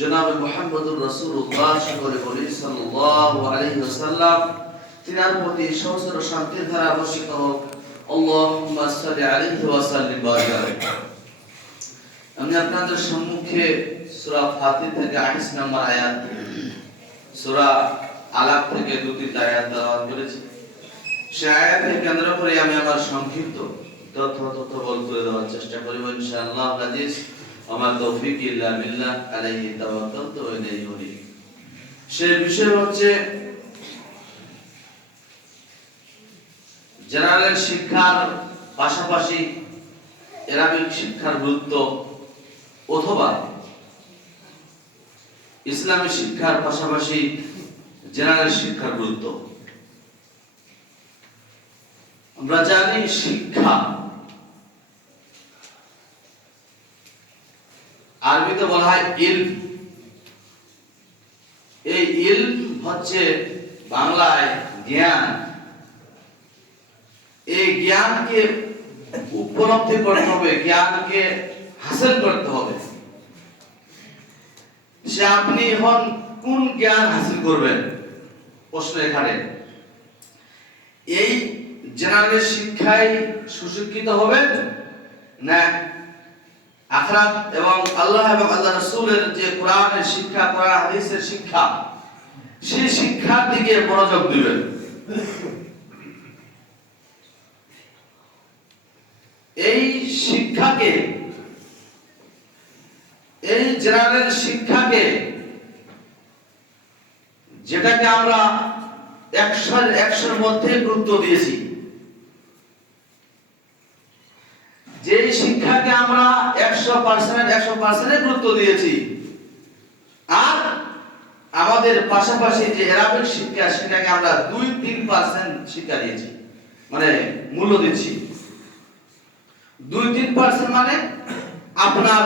জনাব মুহাম্মদুর সাল্লাল্লাহু আলাইহি ওয়াসাল্লাম, তিনার প্রতি সহস্র শান্তির ধারা হোক। আল্লাহুম্মা সাল্লি আলাইহি ওয়া সাল্লিম আমি আপনাদের সম্মুখে সূরা ফাতির থেকে 28 নম্বর আয়াত, সূরা আলাপ থেকে দুটি আয়াত করেছি। আয়াতকে কেন্দ্র করে আমি আমার সংক্ষিপ্ত তথ্য তথ্য বল তুলে দেওয়ার চেষ্টা করব ইনশাআল্লাহ আজিজ আমার তৌফিক ইল্লা বিল্লাহ আলাইহি তাওয়াক্কালতু ওয়া ইলাইহি উনীব সে বিষয় হচ্ছে জেনারেল শিক্ষার পাশাপাশি এরাবিক শিক্ষার গুরুত্ব অথবা ইসলামী শিক্ষার পাশাপাশি জেনারেল শিক্ষার গুরুত্ব। আমরা জানি শিক্ষা আরবিতে বলা হয় ইল এই ইল হচ্ছে বাংলায় জ্ঞান। এই জ্ঞানকে উপলব্ধি করতে হবে, জ্ঞানকে হাসিল করতে হবে। সে আপনি এখন কোন জ্ঞান হাসিল করবেন? প্রশ্ন এখানে। এই জেনারেল শিক্ষায় সুশিক্ষিত হবেন না আখরাত এবং আল্লাহ এবং আল্লাহ রাসূলের যে কোরআনের শিক্ষা, কোরআন হাদিসের শিক্ষা, সেই শিক্ষার দিকে মনোযোগ দিবেন। এই শিক্ষাকে, এই জেনারেল শিক্ষাকে, যেটাকে আমরা একশোর একশোর মধ্যে গুরুত্ব দিয়েছি যে শিক্ষাকে আমরা একশো পার্সেন্ট একশো পার্সেন্ট গুরুত্ব দিয়েছি। আর আমাদের পাশাপাশি যে এরাবিক শিক্ষা, সেটাকে আমরা দুই তিন পার্সেন্ট শিক্ষা দিয়েছি মানে মূল্য দিচ্ছি। দুই তিন পার্সেন্ট মানে আপনার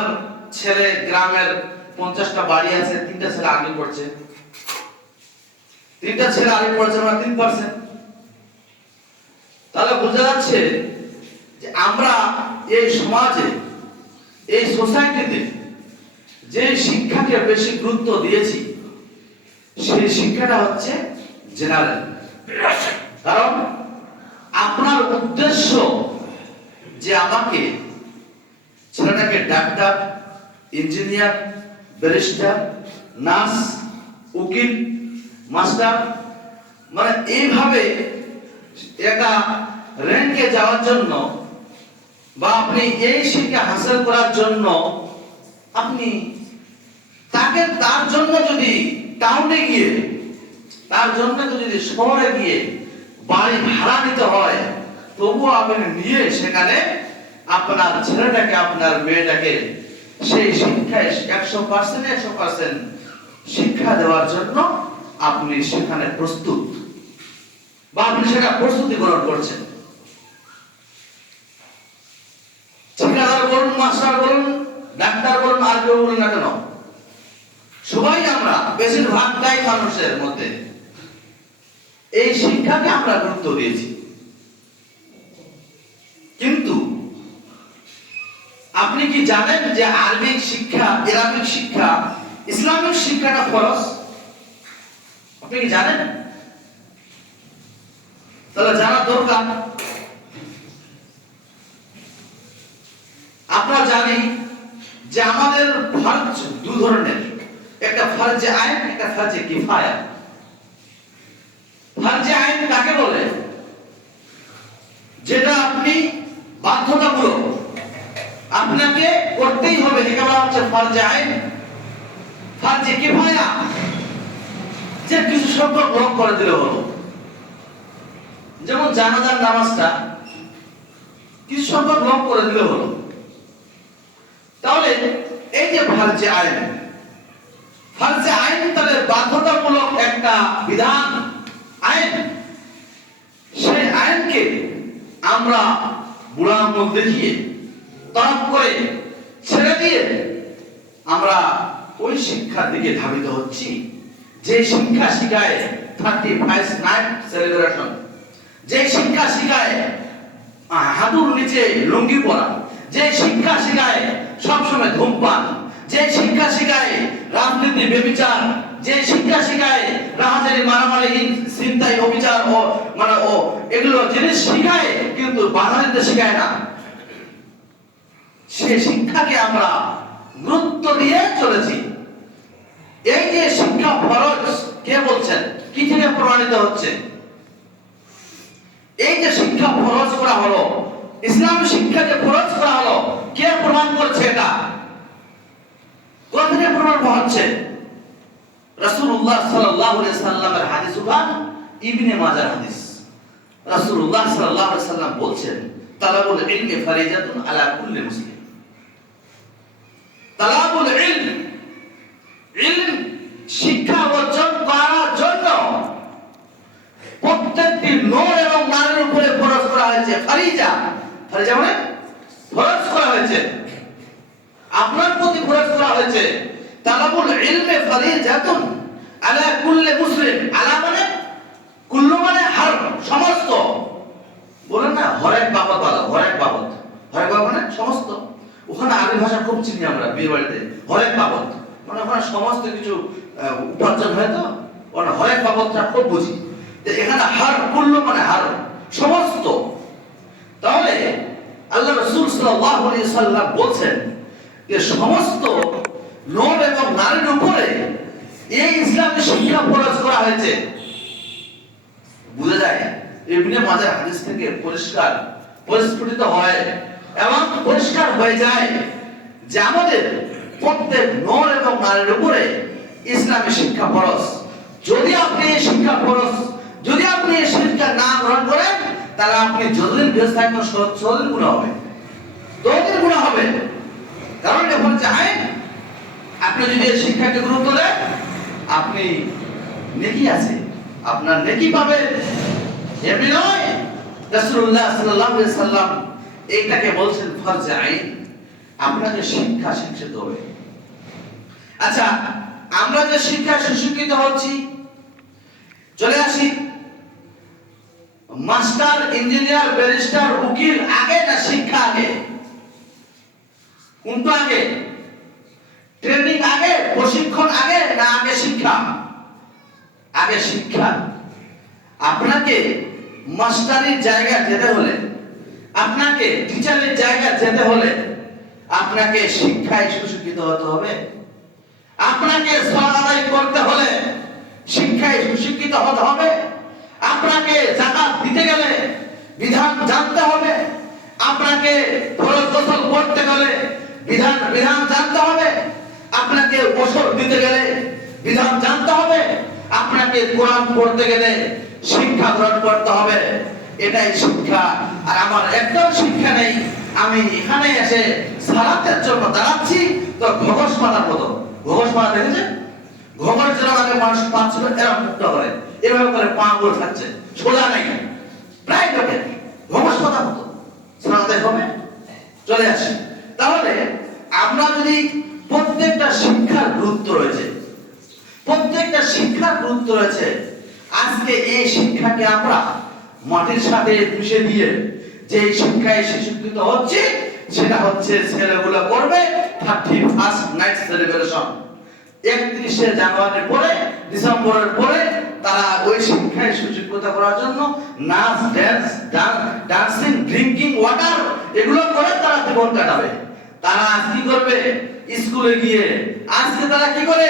ছেলে গ্রামের পঞ্চাশটা বাড়ি আছে, তিনটা ছেলে আগে পড়ছে তিনটা ছেলে আগে পড়ছে মানে তিন পার্সেন্ট তাহলে বোঝা যাচ্ছে যে আমরা এই সমাজে, এই সোসাইটিতে যে শিক্ষাকে বেশি গুরুত্ব দিয়েছি, সেই শিক্ষাটা হচ্ছে জেনারেল কারণ আপনার উদ্দেশ্য যে আমাকে ছেলেটাকে ডাক্তার, ইঞ্জিনিয়ার, ব্যারিস্টার, নার্স, উকিল, মাস্টার মানে এইভাবে একা র্যাঙ্কে যাওয়ার জন্য বা আপনি এই শিক্ষা হাসিল করার জন্য আপনি তাকে তার জন্য যদি টাউনে গিয়ে, তার জন্য যদি শহরে গিয়ে বাড়ি ভাড়া নিতে হয় তবু আপনি নিয়ে সেখানে আপনার ছেলেটাকে, আপনার মেয়েটাকে সেই শিক্ষায় একশো পার্সেন্ট একশো পার্সেন্ট শিক্ষা দেওয়ার জন্য আপনি সেখানে প্রস্তুত। বা আপনি সেটা প্রস্তুতি গ্রহণ করছেন। বলুন, মাস্টার বলুন, ডাক্তার বলুন, আর কেউ বলুন না কেন? সবাই আমরা বেশিরভাগটাই মানুষের মধ্যে এই শিক্ষাকে আমরা গুরুত্ব দিয়েছি। কিন্তু আপনি কি জানেন যে আরবিক শিক্ষা, ইরাবিক শিক্ষা, ইসলামিক শিক্ষাটা ফরজ? আপনি কি জানেন? তাহলে জানা দরকার। আমরা জানি যে আমাদের ফরজ দু ধরনের। একটা ফরজে আইন, একটা ফরজে কিফায়া। ফরজে আইন কাকে বলে? যেটা আপনি বাধ্যতামূলক আপনাকে করতেই হবে। যেটা বলা হচ্ছে ফরজে আইন, ফরজে কিফায়া। যে কিছু সংখ্যক লোক করে দিলে হলো। যেমন জানাজার নামাজটা কিছু সংখ্যক লোক করে দিলে হলো। তাহলে এই যে ফার্জে আইন ফার্জে আইন তাহলে বাধ্যতামূলক একটা বিধান, আইন। সেই আইনকে আমরা বুড়া মুখ দেখিয়ে তরফ করে ছেড়ে দিয়ে আমরা ওই শিক্ষার দিকে ধাবিত হচ্ছি। যে শিক্ষা শিখায় থার্টি ফাইভ নাইট সেলিব্রেশন যে শিক্ষা শিখায় হাঁটুর নিচে লুঙ্গি পরা যে শিক্ষা শিখায় সবসময় ধূমপান, যে শিক্ষা শিখায় রাজনীতি বেবিচার, যে শিক্ষা শিখায় রাহাজারি মারামারি, ছিনতাই অবিচার ও মানে ও এগুলো জিনিস শিখায় কিন্তু বাধা দিতে শিখায় না। সে শিক্ষাকে আমরা গুরুত্ব দিয়ে চলেছি। এই যে শিক্ষা ফরজ, কে বলছেন? কি থেকে প্রমাণিত হচ্ছে? এই যে শিক্ষা ফরজ করা হলো ইসলাম শিক্ষা যে ফরজ করা হলো, কে প্রমাণ করছে এটা? কোথা থেকে প্রমাণ হচ্ছে? রাসূলুল্লাহ সাল্লাল্লাহু আলাইহি সাল্লামের হাদিস উঠা ইবনে মাজার হাদিস। রাসূলুল্লাহ সাল্লাল্লাহু আলাইহি সাল্লাম বলছেন, তালাবুল ইলমি ফারিজাতুন আলা কুল্লি মুসলিম। তালাবুল ইলম ইলম শিক্ষা অর্জন করার জন্য প্রত্যেকটি নর এবং নারীর উপরে ফরজ করা হয়েছে। ফারিজা ফারিজা মানে ফরজ করা হয়েছে। আপনার প্রতি ফরজ করা হয়েছে। তালাবুল ইলমে ফারিজাতুন আলা কুল্লি মুসলিম। আলা মানে কুল্লু মানে হার সমস্ত। বলেন না, হরেক বাবদ বলা হরেক বাবদ। হরেক বাবদ মানে সমস্ত। ওখানে আরবি ভাষা খুব চিনি আমরা বিয়ে বাড়িতে হরেক বাবদ। মানে ওখানে সমস্ত কিছু উপার্জন হয় তো? ওখানে হরেক বাবদটা খুব বুঝি। এখানে হার, কুল্লু মানে হার সমস্ত। আল্লাহ রসুল আলাইহি সাল্লাম বলছেন যে সমস্ত নর এবং নারীর উপরে এই ইসলামী শিক্ষা করা হয়েছে। বোঝা যায়, ইবনে মাজার হাদিস থেকে পরিষ্কার, পরিস্ফুটিত হয় এবং পরিষ্কার হয়ে যায় যে আমাদের প্রত্যেক নর এবং নারীর উপরে ইসলামী শিক্ষা ফরজ। যদি আপনি এই শিক্ষা ফরজ, যদি আপনি এই শিক্ষা না গ্রহণ করেন তাহলে আপনি যতদিন বেঁচে থাকবেন ততদিন গুণা হবে। ততদিন গুণা হবে। কারণ এখন আইন। আপনি যদি এই শিক্ষাকে গুরুত্ব দেন, আপনি নেকি আছে। আপনার নেকি পাবে। এমনি নয়। রাসূলুল্লাহ সাল্লাল্লাহু আলাইহি সাল্লাম এইটাকে বলছেন ফরজে আইন। আপনাকে শিক্ষা শিক্ষিত হবে। আচ্ছা আমরা যে শিক্ষা সুশিক্ষিত হচ্ছি, চলে আসি। মাস্টার, ইঞ্জিনিয়ার, ব্যারিস্টার, উকিল, আগে না শিক্ষা আগে? কোনটা আগে? ট্রেনিং আগে, প্রশিক্ষণ আগে না আগে শিক্ষা? আগে শিক্ষা। আপনাকে মাস্টারের জায়গা যেতে হলে, আপনাকে টিচারের জায়গা যেতে হলে আপনাকে শিক্ষায় সুশিক্ষিত হতে হবে। আপনাকে আদায় করতে হলে শিক্ষায় সুশিক্ষিত হতে হবে। আপনাকে জাকাত দিতে গেলে বিধান জানতে হবে। আপনাকে ফরজ গোসল করতে গেলে বিধান বিধান জানতে হবে। আপনাকে ওষুধ দিতে গেলে বিধান জানতে হবে। আপনাকে কোরআন পড়তে গেলে শিক্ষা গ্রহণ করতে হবে। এটাই শিক্ষা। আর আমার একদম শিক্ষা নেই, আমি এখানে এসে সালাতের জন্য দাঁড়াচ্ছি, তো ঘোষ মাথার মতো। ঘোষ মাথা দেখেছেন? ঘোষের জন্য আগে মানুষ পাচ্ছিল এরকম মুক্ত করে। এভাবে করে পা আঙুল খাচ্ছে, সোজা নেই। প্রায় হবে? চলে আসি। তাহলে আমরা যদি প্রত্যেকটা শিক্ষার গুরুত্ব রয়েছে, প্রত্যেকটা শিক্ষার গুরুত্ব রয়েছে, আজকে এই শিক্ষাকে আমরা মাটির সাথে মিশে দিয়ে যে শিক্ষায় শিক্ষিত হচ্ছে, সেটা হচ্ছে ছেলেগুলো করবে থার্টি ফার্স্ট নাইট সেলিব্রেশন একত্রিশে জানুয়ারির পরে, ডিসেম্বরের পরে তারা ওই শিক্ষায় সুশিক্ষিত করার জন্য নাচ ড্যান্স ডান্সিং ড্রিঙ্কিং ওয়াটার এগুলো করে তারা জীবন কাটাবে। তারা কি করবে? স্কুলে গিয়ে আজকে তারা কি করে?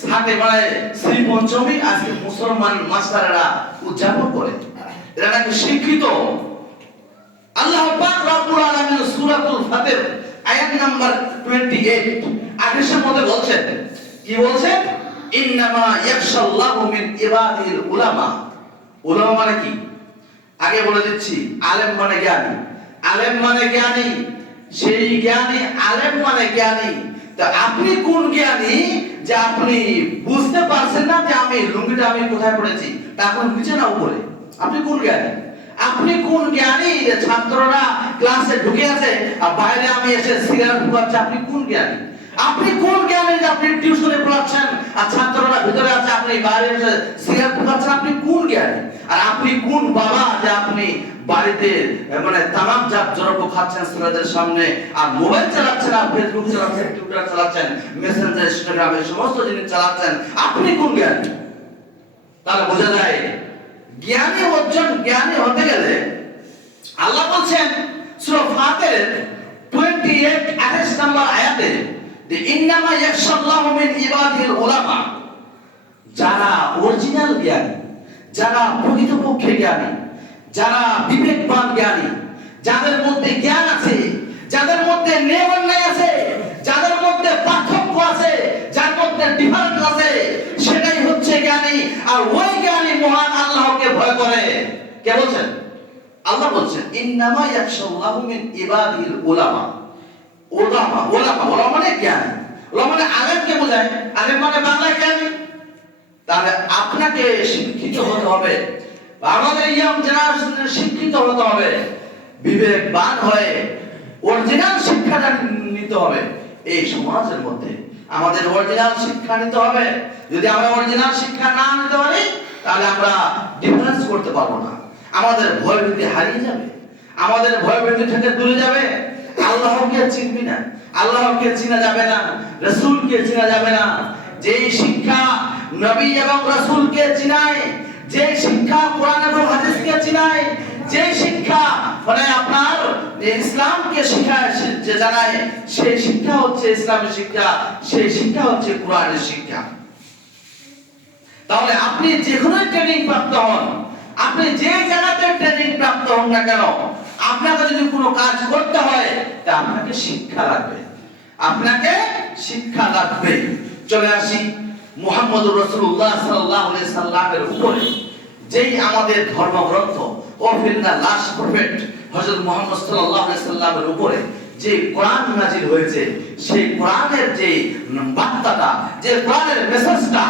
সাথে মানে শ্রী পঞ্চমী, আজকে মুসলমান মাস্টারেরা উদযাপন করে। এরা নাকি শিক্ষিত। আল্লাহ পাক রব্বুল আলামিন সূরাতুল ফাতির, আয়াত নাম্বার 28 আঠাশের মধ্যে বলছেন কি বলছেন ইন্নামা ইয়াখশাল্লাহু মিন ইবাদিল উলামা। উলামা মানে কি? আগে বলে দিচ্ছি, আলেম মানে জ্ঞানী। আলেম মানে জ্ঞানী, সেই জ্ঞানী আলেম মানে জ্ঞানী। তা আপনি কোন জ্ঞানী যে আপনি বুঝতে পারছেন না যে আমি লুঙ্গিটা আমি কোথায় পড়েছি? তা এখন নিচে না উপরে। আপনি কোন জ্ঞানী? আপনি কোন জ্ঞানী যে ছাত্ররা ক্লাসে ঢুকে আছে আর বাইরে আমি এসে সিগারেট ঢুকাচ্ছি আপনি কোন জ্ঞানী? আপনি কোন জ্ঞানী যে আপনি টিউশনে পড়াচ্ছেন আর ছাত্ররা ভিতরে আছে, আপনি বাইরে এসে সিগারেট ঢুকাচ্ছেন আপনি কোন জ্ঞানী? আর আপনি কোন বাবা যে আপনি বাড়িতে মানে তামাক জাত দ্রব্য খাচ্ছেন ছেলেদের সামনে, আর মোবাইল চালাচ্ছেন, আর ফেসবুক চালাচ্ছেন টুইটার চালাচ্ছেন মেসেঞ্জার ইনস্টাগ্রাম এই সমস্ত জিনিস চালাচ্ছেন, আপনি কোন জ্ঞানী? তাহলে বোঝা যায়, জ্ঞানী অর্জন জ্ঞানী হতে গেলে আল্লাহ বলছেন, সূরা ফাতিরের 28 28 নম্বর আয়াতে ইন্নামা ইয়াখশাল্লাহু মিন ইবাদিল উলামা। যারা অরিজিনাল জ্ঞানী, যারা প্রকৃতপক্ষে জ্ঞানী, যারা বিবেকবান জ্ঞানী, যাদের মধ্যে জ্ঞান আছে, যাদের মধ্যে নিয়ম অন্যায় আছে, যাদের মধ্যে পার্থক্য আছে, যার মধ্যে ডিফারেন্স আছে, সেটাই হচ্ছে জ্ঞানী। আর ওই জ্ঞানী মহান আল্লাহকে ভয় করে। কে বলছেন? আল্লাহ বলছেন, ইন্নামা ইয়াখশাল্লাহু মিন ইবাদিল উলামা। ওলামা ওলামা ওলামা মানে জ্ঞানী। ওলামা মানে আলেমকে বোঝায়, আলেম মানে বাংলায় জ্ঞানী। তাহলে আপনাকে শিক্ষিত হতে হবে। আমাদের ইয়াং জেনারেশনের শিক্ষিত হতে হবে। বিবেকবান হয়ে অরিজিনাল শিক্ষাটা নিতে হবে। এই সমাজের মধ্যে আমাদের অরিজিনাল শিক্ষা নিতে হবে। যদি আমরা অরিজিনাল শিক্ষা না নিতে পারি, তাহলে আমরা ডিফারেন্স করতে পারব না। আমাদের ভয় ভীতি হারিয়ে যাবে। আমাদের ভয় ভীতি থেকে দূরে যাবে। আল্লাহকে চিনবি না। আল্লাহকে চিনা যাবে না, রসুলকে চিনা যাবে না। যেই শিক্ষা নবী এবং রসুলকে চিনায় যে শিক্ষা কোরআন এবং হাদিসকে চিনায় যে শিক্ষা মানে আপনার ইসলামকে শিখায় যে জানায়, সেই শিক্ষা হচ্ছে ইসলামের শিক্ষা, সেই শিক্ষা হচ্ছে কোরআনের শিক্ষা। তাহলে আপনি যে কোনো ট্রেনিং প্রাপ্ত হন, আপনি যে জায়গাতে ট্রেনিং প্রাপ্ত হন না কেন আপনাকে যদি কোনো কাজ করতে হয়, তা আপনাকে শিক্ষা লাগবে। আপনাকে শিক্ষা লাগবে। চলে আসি মুহাম্মদ রসুল্লাহ সাল্লাহ সাল্লামের উপরে। যেই আমাদের ধর্মগ্রন্থ ও ফিল্লা লাস্ট প্রফেট হযরত মুহাম্মদ আলাইহি সাল্লামের উপরে যে কোরআন নাজিল হয়েছে, সেই কোরআনের যে বার্তাটা, যে কোরআনের মেসেজটা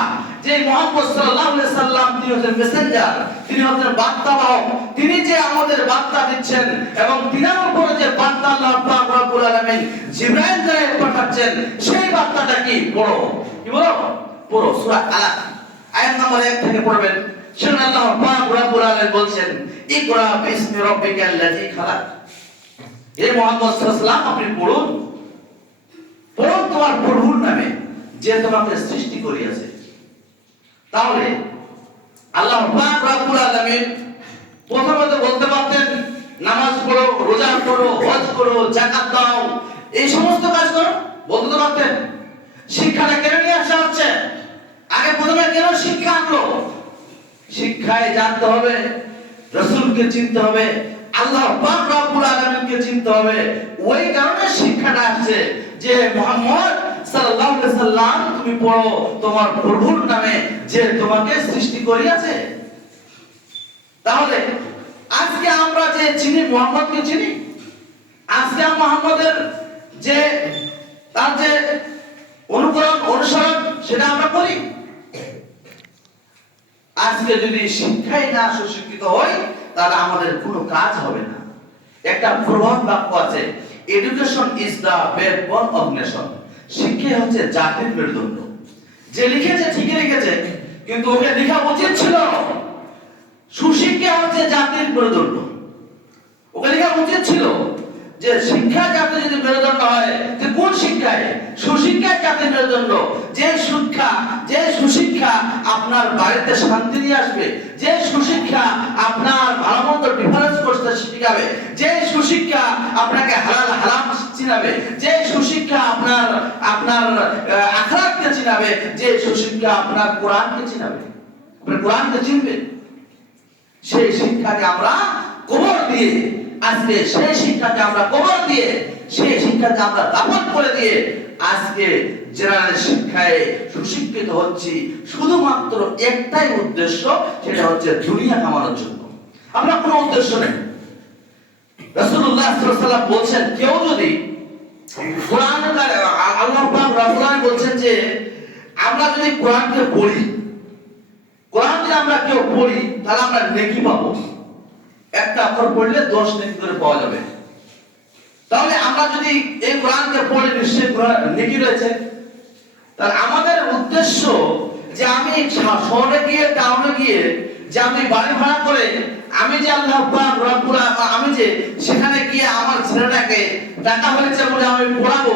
যে মোহাম্মদ সাল্লাল্লাহু আলাইহি সাল্লাম, তিনি হচ্ছেন মেসেঞ্জার তিনি হচ্ছেন বার্তাবাহক, তিনি যে আমাদের বার্তা দিচ্ছেন এবং তিনার উপরে যে বার্তা আল্লাহ পাক রব্বুল আলামিন জিবরাইল দ্বারা পাঠাচ্ছেন, সেই বার্তাটা কি? পড়ো কি বলো? পড়ো সূরা আলাক আয়াত নম্বর 1 থেকে পড়বেন। সেখানে আল্লাহ পাক রব্বুল আলামিন বলছেন, ইকরা বিসমি রাব্বিকাল লাযী খালাক। হে মোহাম্মদ সাল্লাল্লাহু আলাইহি সাল্লাম, আপনি পড়ুন। পড়ুন তোমার প্রভুর নামে, যে তোমাকে সৃষ্টি করিয়াছে। তাহলে আল্লাহ রব্বুল আলামিন প্রথমত বলতে পারতেন, নামাজ পড়ো, রোজা করো হজ করো জাকাত দাও, এই সমস্ত কাজ করো। বলতে পারতেন, শিক্ষাটা কেন নিয়ে আসা হচ্ছে? আগে প্রথমে কেন শিক্ষা আনলো? শিক্ষায় জানতে হবে, রসুলকে চিনতে হবে, আল্লাহ পাক রব্বুল আলামিনকে চিনতে হবে। ওই কারণে শিক্ষাটা আসছে যে মুহাম্মদ সাল্লাল্লাহু আলাইহি সাল্লাম, তুমি পড়ো তোমার প্রভুর নামে যে তোমাকে সৃষ্টি করিয়াছে। তাহলে আজকে আমরা যে চিনি, মুহাম্মদকে চিনি, আজকে মুহাম্মদের যে তার যে অনুকরণ, অনুসরণ, সেটা আমরা করি। আজকে যদি শিক্ষায় না সুশিক্ষিত হই, তাহলে আমাদের কোনো কাজ হবে না। একটা প্রবাদ বাক্য আছে education is the backbone of nation শিক্ষা হচ্ছে জাতির মেরুদণ্ড। যে লিখেছে ঠিকই লিখেছে, কিন্তু ওকে লেখা উচিত ছিল সুশিক্ষা হচ্ছে জাতির মেরুদণ্ড। ওকে লেখা উচিত ছিল। যে শিক্ষা যাতে যদি মেরুদণ্ড হয়, যে কোন শিক্ষায়? সুশিক্ষা যাতে মেরুদণ্ড? যে শিক্ষা যে সুশিক্ষা আপনার বাড়িতে শান্তি নিয়ে আসবে, যে সুশিক্ষা আপনার ভালো মন্দ ডিফারেন্স করতে শিখাবে, যে সুশিক্ষা আপনাকে হালাল হারাম চিনাবে, যে সুশিক্ষা আপনার আপনার আখরাতকে চিনাবে, যে সুশিক্ষা আপনার কোরআনকে চিনাবে। আপনার কোরআনকে চিনবে। সেই শিক্ষাকে আমরা কবর দিয়ে আজকে সেই শিক্ষাকে আমরা কবর দিয়ে, সেই শিক্ষাকে আমরা দাপট করে দিয়ে আজকে জেনারেল শিক্ষায় সুশিক্ষিত হচ্ছি। শুধুমাত্র একটাই উদ্দেশ্য, সেটা হচ্ছে দুনিয়া কামানোর জন্য। আমরা কোনো উদ্দেশ্য নেই? রাসূলুল্লাহ বলছেন, কেউ যদি কোরআন আল্লাহ পাক বলছেন যে, আমরা যদি কোরআনকে পড়ি, কোরআন যদি আমরা কেউ পড়ি, তাহলে আমরা নেকি পাবো। একটা অক্ষর পড়লে দশ নেকি করে পাওয়া যাবে। তাহলে আমরা যদি এই কোরআনকে পড়ে, নিশ্চয়ই নেকি রয়েছে। তাহলে আমাদের উদ্দেশ্য যে আমি শহরে গিয়ে টাউনে গিয়ে যে আমি বাড়ি ভাড়া করে, আমি যে আল্লাহ আমি যে সেখানে গিয়ে আমার ছেলেটাকে টাকা হয়েছে বলে আমি পড়াবো,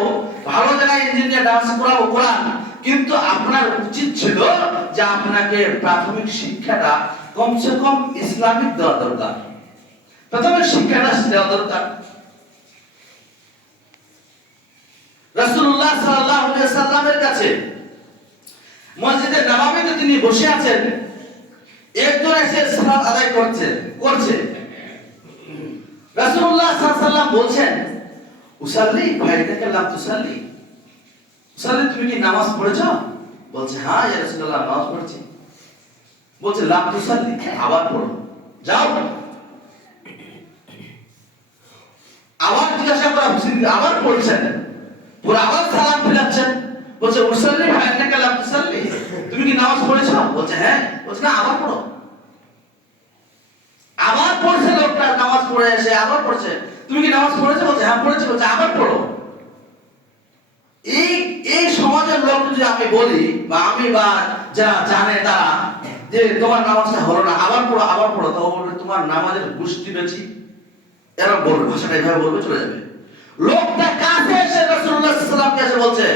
ভালো জায়গায় ইঞ্জিনিয়ার ডান্স পড়াবো কোরআন। কিন্তু আপনার উচিত ছিল যে আপনাকে প্রাথমিক শিক্ষাটা কমসে কম ইসলামিক দেওয়া দরকার। প্রাথমিক শিক্ষাটা দেওয়া দরকার। রাসূলুল্লাহ সাল্লামের কাছে মসজিদে নববীতে তিনি বসে আছেন, একজন এসে সালাত আদায় করছে করছে। রাসূলুল্লাহ সাল্লাল্লাহু বলছেন, উসাল্লি ফাইদাকা লাম তুসাল্লি। উসাল্লি তুমি কি নামাজ পড়েছো? বলছে হ্যাঁ ইয়া রাসূলুল্লাহ, নামাজ পড়েছি। বলছে, লাম তুসাল্লি আবার পড়ো। যাও আবার আবার ওরা আবার সালাম বলছে, উসাল্লি তুমি কি নামাজ পড়েছো? বলছে হ্যাঁ। বলছে, না, আবার পড়ো। আবার পড়ছে লোকটা, নামাজ পড়ে এসে আবার পড়ছে। তুমি কি নামাজ পড়েছো? বলছে হ্যাঁ পড়েছি। বলছে, আবার পড়ো। এই এই সমাজের লোক যদি আমি বলি, বা আমি বা যারা জানে তারা, যে তোমার নামাজটা হলো না, আবার পড়ো আবার পড়ো তো তোমার নামাজের গোষ্ঠী বেছি এরা বলবে, ভাষাটা এইভাবে বলবে, চলে যাবে। লোকটা কাছে এসে রাসূলুল্লাহ সাল্লাল্লাহু আলাইহি বলছে,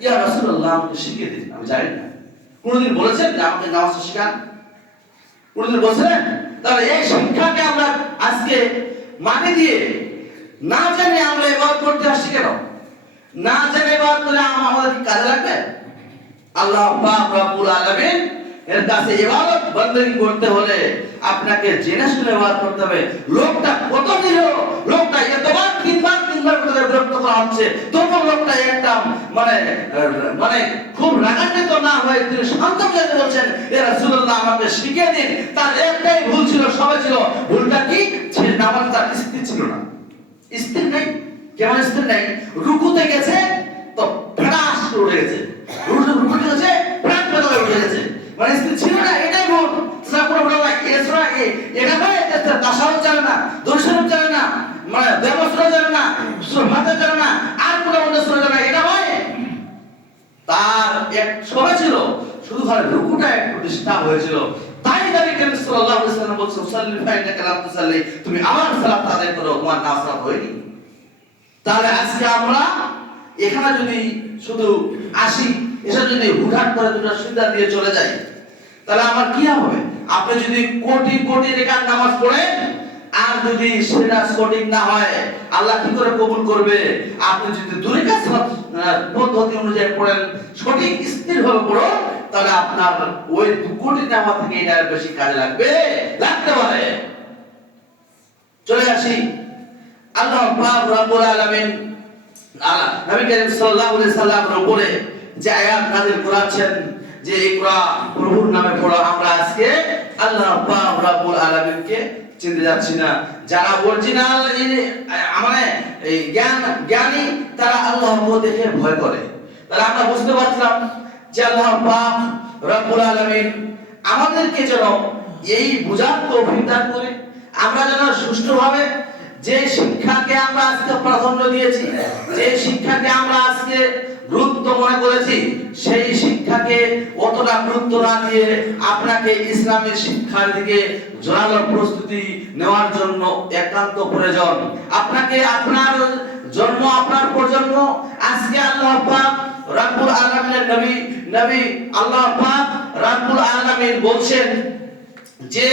ইয়া রাসূলুল্লাহ, আমাকে শিখিয়ে দিন। আমি জানি না। কোনদিন বলেছেন যে আমাকে নামাজ কোনদিন বলেছেন তাহলে এই শিক্ষাকে আমরা আজকে মানে দিয়ে না জানি আমরা করতে আসছি কেন? না জানি করে আমাদের কাজে লাগবে? আল্লাহ পাক রব্বুল আলামিন এর কাছে ইবাদত করতে হলে আপনাকে জেনে শুনে ইবাদত করতে হবে। লোকটা কত নিরীহ, লোকটা এতবার কি তিনবার করে বিরক্ত করা হচ্ছে? লোকটা একটা মানে মানে খুব রাগান্বিত না হয়ে তিনি শান্ত বলছেন, এ আমাকে শিখিয়ে দিন। তার একটাই ভুল ছিল, সবাই ছিল, ভুলটা কি? সে নামাজ তার স্থির ছিল না। স্থির নেই, কেমন স্থির নেই? রুকুতে গেছে তো ফেরাস করে উঠে গেছে রুকু রুকুতে গেছে ফেরাস করে উঠে গেছে মানে স্থির ছিল না এটাই ভুল সেটা পুরো পুরো এসরা এ এটা নয় তাসাও জানে না দর্শন জানে না মানে দেবস্র জানে না সুরমাতে জানে না আর কোনো মধ্যে শুনে জানে না এটা নয় তার এক সময় ছিল শুধু খালি রুকুটা একটু ডিস্টার্ব হয়েছিল তাই নবী করিম সাল্লাল্লাহু আলাইহি ওয়াসাল্লাম বলছেন, সাল্লি তুসাল্লি। তুমি আমার সালাত আদায় করো হয়নি। তাহলে আজকে আমরা এখানে যদি শুধু আসি, এসে যদি হুটহাট করে দুটো সুবিধা দিয়ে চলে যাই, তাহলে আমার কি হবে? আপনি যদি কোটি কোটি রেখার নামাজ পড়েন, আর যদি সেটা সঠিক না হয়, আল্লাহ কি করে কবুল করবে? আপনি যদি দুই কাজ পদ্ধতি অনুযায়ী পড়েন, সঠিক স্থির ভাবে পড়ো তাহলে আপনার ওই দু কোটি নামাজ থেকে এটা বেশি কাজে লাগবে? লাগতে পারে। চলে আসি। আল্লাহ আলামিন নবী করিম আলাইহি সাল্লামের উপরে যে আয়াত যে ইকরা প্রভুর নামে পড়ো আমরা আজকে, আল্লাহ আলামিনকে চিনতে যাচ্ছি না। যারা অরিজিনাল মানে জ্ঞান, জ্ঞানী, তারা আল্লাহকে দেখে ভয় করে। তাহলে আমরা বুঝতে পারছিলাম আমাদেরকে যেন এই বুঝার তৌফিক দান করে। আমরা যেন সুষ্ঠুভাবে যে শিক্ষাকে আমরা আজকে প্রাধান্য দিয়েছি, যে শিক্ষাকে আমরা আজকে গুরুত্ব মনে করেছি, সেই শিক্ষাকে অতটা গুরুত্ব না দিয়ে আপনাকে ইসলামের শিক্ষার দিকে জোরালো প্রস্তুতি নেওয়ার জন্য একান্ত প্রয়োজন। আপনাকে আপনার জন্ম আপনার প্রজন্ম, আজকে আল্লাহ পাক রাব্বুল আলামিনের নবী নবী আল্লাহ পাক রাব্বুল আলামিন বলছেন যে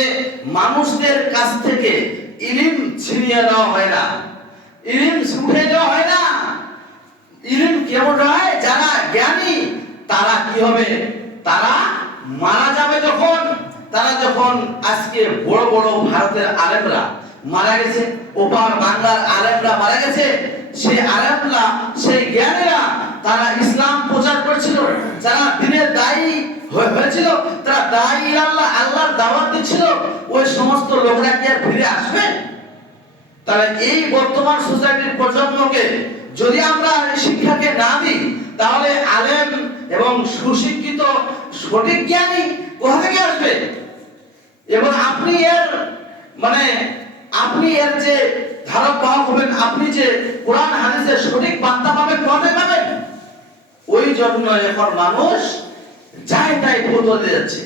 মানুষদের কাছ থেকে ইলিম ছিনিয়ে নেওয়া হয় না। ইলিম উঠে দেওয়া হয় না। ইলিম কেমন হয়? যারা জ্ঞানী, তারা কি হবে? তারা মারা যাবে যখন। তারা যখন আজকে বড় বড় ভারতের আলেমরা মারা গেছে। ওপার বাংলার আলেমরা মারা গেছে। সেই আলেমরা, সেই জ্ঞানীরা, তারা ইসলাম প্রচার করছিল। যারা দিনের দায়ী হয়ে- হয়েছিল, তারা দায়ী আল্লাহ আল্লাহর দাওয়াত দিচ্ছিল। ওই সমস্ত লোকরা কি আর ফিরে আসবে? তাহলে এই বর্তমান সোসাইটির প্রজন্মকে যদি আমরা শিক্ষাকে না দিই, তাহলে আলেম এবং সুশিক্ষিত সঠিক জ্ঞানী কোথা থেকে আসবে? এবং আপনি এর মানে আপনি এর যে ধারক বাহক হবেন, আপনি যে কোরআন, হাদিসের সঠিক বার্তা পাবেন কবে পাবেন। ওই জন্য এখন মানুষ যায় তাই ফুটবল যাচ্ছে।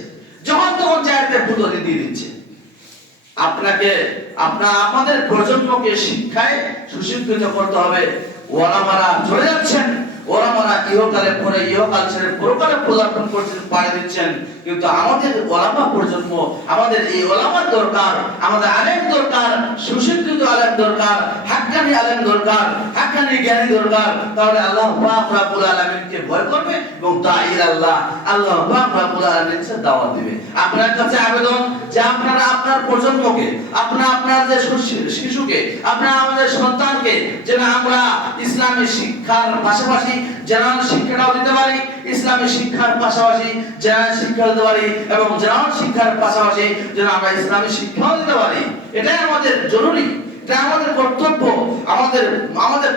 যখন তখন যায় তাই ফুটবল দিয়ে দিচ্ছে। আপনাকে আপনার আমাদের প্রজন্মকে শিক্ষায় সুশিক্ষিত করতে হবে। ওলামারা চলে যাচ্ছেন। ওলামারা ইহকালে পরে, ইহকাল ছেড়ে পরকালে পদার্পণ করছেন পাড়ে দিচ্ছেন। কিন্তু আমাদের ওলামা প্রজন্ম, আমাদের এই ওলামার দরকার, আমাদের আলেম দরকার, সুশিক্ষিত আলেম দরকার, হাক্কানি আলেম দরকার, হাক্কানি জ্ঞানী দরকার। তাহলে আল্লাহ পাক ভয় করবে এবং আল্লাহ আল্লাহ পাক সে দাওয়াত দিবে। আপনার কাছে আবেদন যে আপনারা আপনার প্রজন্মকে, আপনার আপনার যে শিশুকে, আপনার আমাদের সন্তানকে, যেন আমরা ইসলামী শিক্ষার পাশাপাশি জেনারেল শিক্ষাটাও দিতে পারি, ইসলামী শিক্ষার পাশাপাশি জেনারেল শিক্ষা দিতে পারি এবং জেনারেল শিক্ষার পাশাপাশি যেন আমরা ইসলামী শিক্ষাও দিতে পারি। এটাই আমাদের জরুরি এটা আমাদের কর্তব্য। আমাদের আমাদের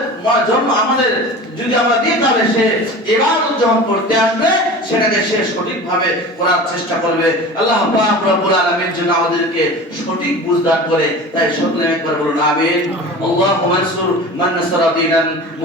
জন্ম, আমাদের যদি আমরা দিই তাহলে সে এবার যখন করতে আসবে, সেটাকে সে সঠিকভাবে করার চেষ্টা করবে। আল্লাহ পাক আলামিন যেন আমাদেরকে সঠিক বুঝদার করে, তাই সকলে একবার বলুন, আমিন। আল্লাহু মানসুর মান নাসারা